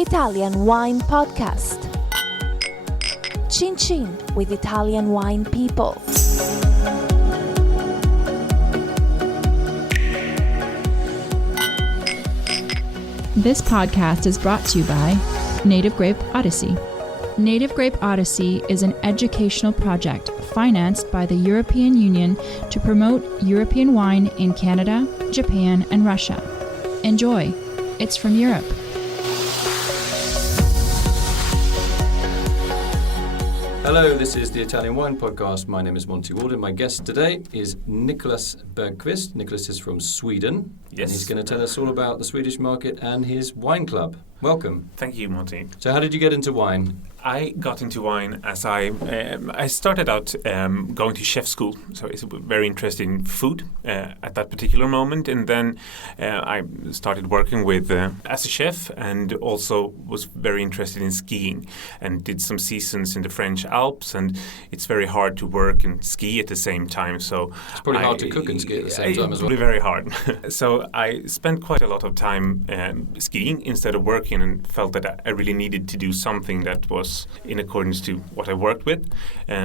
Italian Wine Podcast. Chin Chin with Italian wine people. This podcast is brought to you by Native Grape Odyssey. Native Grape Odyssey is an educational project financed by the European Union to promote European wine in Canada, Japan, and Russia. Enjoy. It's from Europe. Hello, this is the Italian Wine Podcast. My name is Monty Waldin. My guest today is Niklas Bergqvist. Niklas is from Sweden. Yes. And he's going to tell us all about the Swedish market and his wine club. Welcome. Thank you, Monty. So how did you get into wine? I got into wine as I started out going to chef school, so it's very interested in food at that particular moment, and then I started working with as a chef, and also was very interested in skiing, and did some seasons in the French Alps, and it's very hard to work and ski at the same time. So it's probably hard to cook and ski at the same time as well. It's very hard. So I spent quite a lot of time skiing instead of working, and felt that I really needed to do something that was in accordance to what I worked with.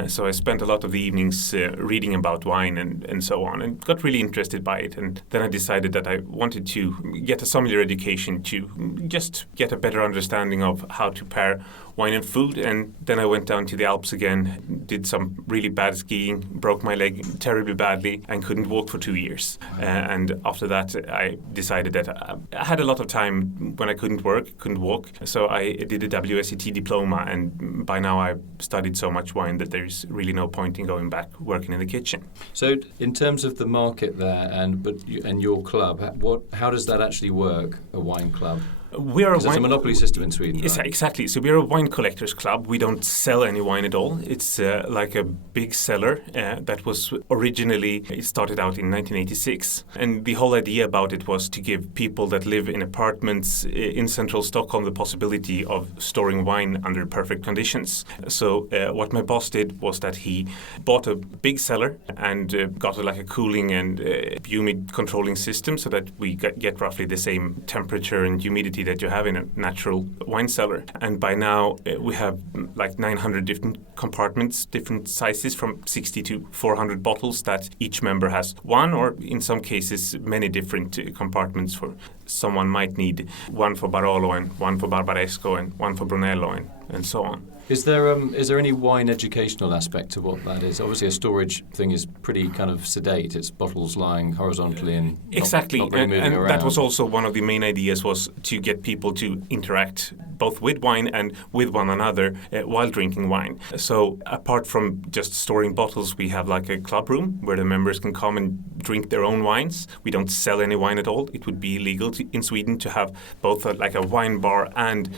So I spent a lot of the evenings reading about wine and so on, and got really interested by it. And then I decided that I wanted to get a sommelier education to just get a better understanding of how to pair wine and food. And then I went down to the Alps again, did some really bad skiing, broke my leg terribly badly, and couldn't walk for 2 years. And after that, I decided that I had a lot of time when I couldn't walk. So I did a WSET diploma, and by now I've studied so much wine that there's really no point in going back working in the kitchen. So in terms of the market there and your club, how does that actually work, a wine club? It's a monopoly system in Sweden, Yes, right? exactly. So we're a wine collectors club. We don't sell any wine at all. It's like a big cellar that was originally, it started out in 1986. And the whole idea about it was to give people that live in apartments in central Stockholm the possibility of storing wine under perfect conditions. So what my boss did was that he bought a big cellar and got like a cooling and humid controlling system so that we get roughly the same temperature and humidity that you have in a natural wine cellar. And by now we have like 900 different compartments, different sizes from 60 to 400 bottles that each member has one, or in some cases many different compartments. For someone might need one for Barolo and one for Barbaresco and one for Brunello and so on. Is there any wine educational aspect to what that is? Obviously, a storage thing is pretty kind of sedate. It's bottles lying horizontally and exactly, not really moving around. That was also one of the main ideas, was to get people to interact both with wine and with one another while drinking wine. So apart from just storing bottles, we have like a club room where the members can come and drink their own wines. We don't sell any wine at all. It would be illegal in Sweden to have both like a wine bar and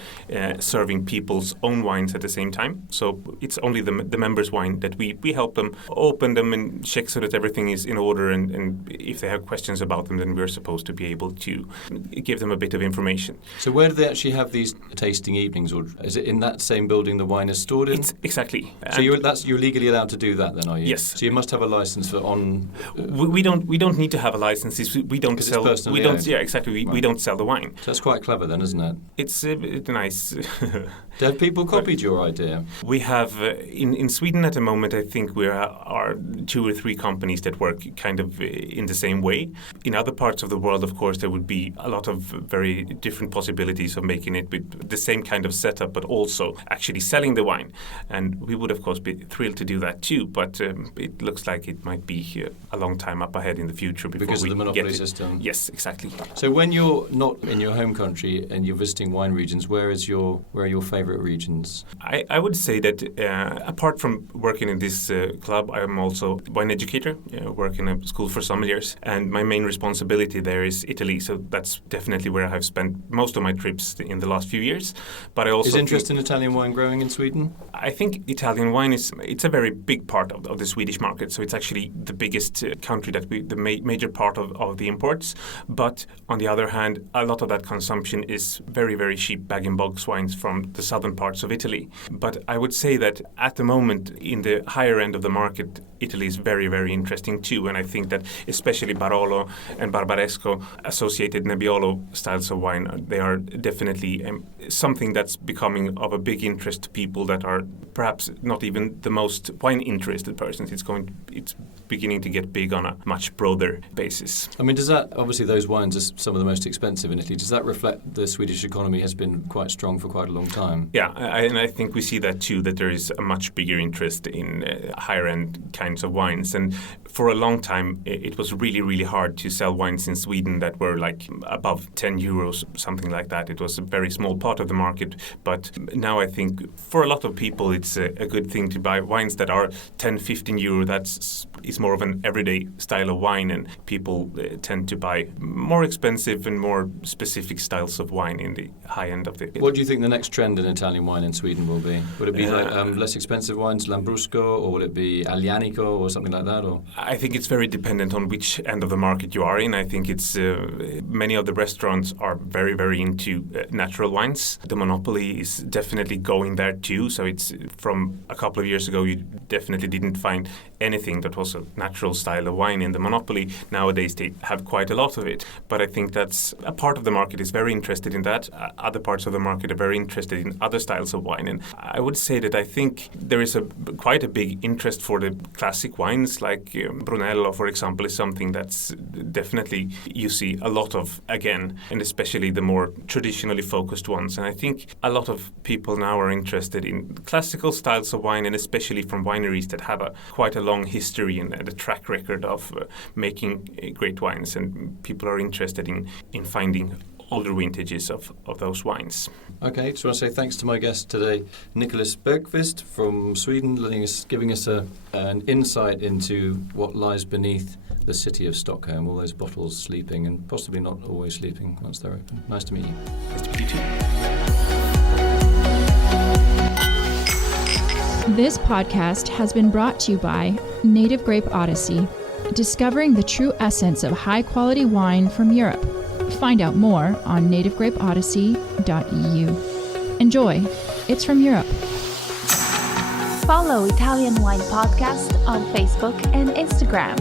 serving people's own wines at the same time. So it's only the members' wine that we help them open them and check so that everything is in order, and if they have questions about them, then we're supposed to be able to give them a bit of information. So where do they actually have these tasting evenings, or is it in that same building the wine is stored in? Exactly. So you're legally allowed to do that then, are you? Yes. So you must have a license for on. We don't need to have a license. We don't sell. We don't. Yeah, exactly. We don't sell the wine. So that's quite clever then, isn't it? It's nice. Have people copied your idea? We have in Sweden at the moment. I think we are 2 or 3 companies that work kind of in the same way. In other parts of the world, of course, there would be a lot of very different possibilities of making it with the same kind of setup, but also actually selling the wine. And we would, of course, be thrilled to do that too. But it looks like it might be a long time up ahead in the future before because we of the monopoly get it. system. Yes, exactly. So when you're not in your home country and you're visiting wine regions, where are your favourite regions? I would say that apart from working in this club, I am also a wine educator, work in a school for sommeliers, and my main responsibility there is Italy. So that's definitely where I have spent most of my trips in the last few years. But I also is interest in Italian wine growing in Sweden? I think Italian wine it's a very big part of the Swedish market. So it's actually the biggest country that the major part of the imports. But on the other hand, a lot of that consumption is very, very cheap bag-and-box wines from the southern parts of Italy. But I would say that at the moment, in the higher end of the market, Italy is very, very interesting too. And I think that especially Barolo and Barbaresco, associated Nebbiolo styles of wine, they are definitely something that's becoming of a big interest to people that are perhaps not even the most wine-interested persons. It's beginning to get big on a much broader basis. I mean, does that, obviously those wines are some of the most expensive in Italy, does that reflect the Swedish economy has been quite strong for quite a long time? Yeah, and I think we see that too, that there is a much bigger interest in higher-end kinds of wines. And for a long time, it was really, really hard to sell wines in Sweden that were like above 10 euros, something like that. It was a very small part of the market. But now I think for a lot of people, it's a good thing to buy wines that are 10, 15 euro. It's more of an everyday style of wine, and people tend to buy more expensive and more specific styles of wine in the high end of it. What do you think the next trend in Italian wine in Sweden will be? Would it be less expensive wines, Lambrusco, or will it be Aglianico or something like that? Or I think it's very dependent on which end of the market you are in. I think it's many of the restaurants are very, very into natural wines. The monopoly is definitely going there too. So it's from a couple of years ago, you definitely didn't find anything that was a natural style of wine in the monopoly. Nowadays they have quite a lot of it, but I think that's a part of the market is very interested in that. Other parts of the market are very interested in other styles of wine, and I would say that I think there is quite a big interest for the classic wines, like Brunello, for example, is something that's definitely you see a lot of again, and especially the more traditionally focused ones. And I think a lot of people now are interested in classical styles of wine, and especially from wineries that have quite a long history and a track record of making great wines, and people are interested in finding older vintages of those wines. Okay, just want to say thanks to my guest today, Niklas Bergqvist from Sweden, giving us an insight into what lies beneath the city of Stockholm, all those bottles sleeping and possibly not always sleeping once they're open. Nice to meet you. Nice to meet you too. This podcast has been brought to you by Native Grape Odyssey, discovering the true essence of high-quality wine from Europe. Find out more on nativegrapeodyssey.eu. Enjoy. It's from Europe. Follow Italian Wine Podcast on Facebook and Instagram.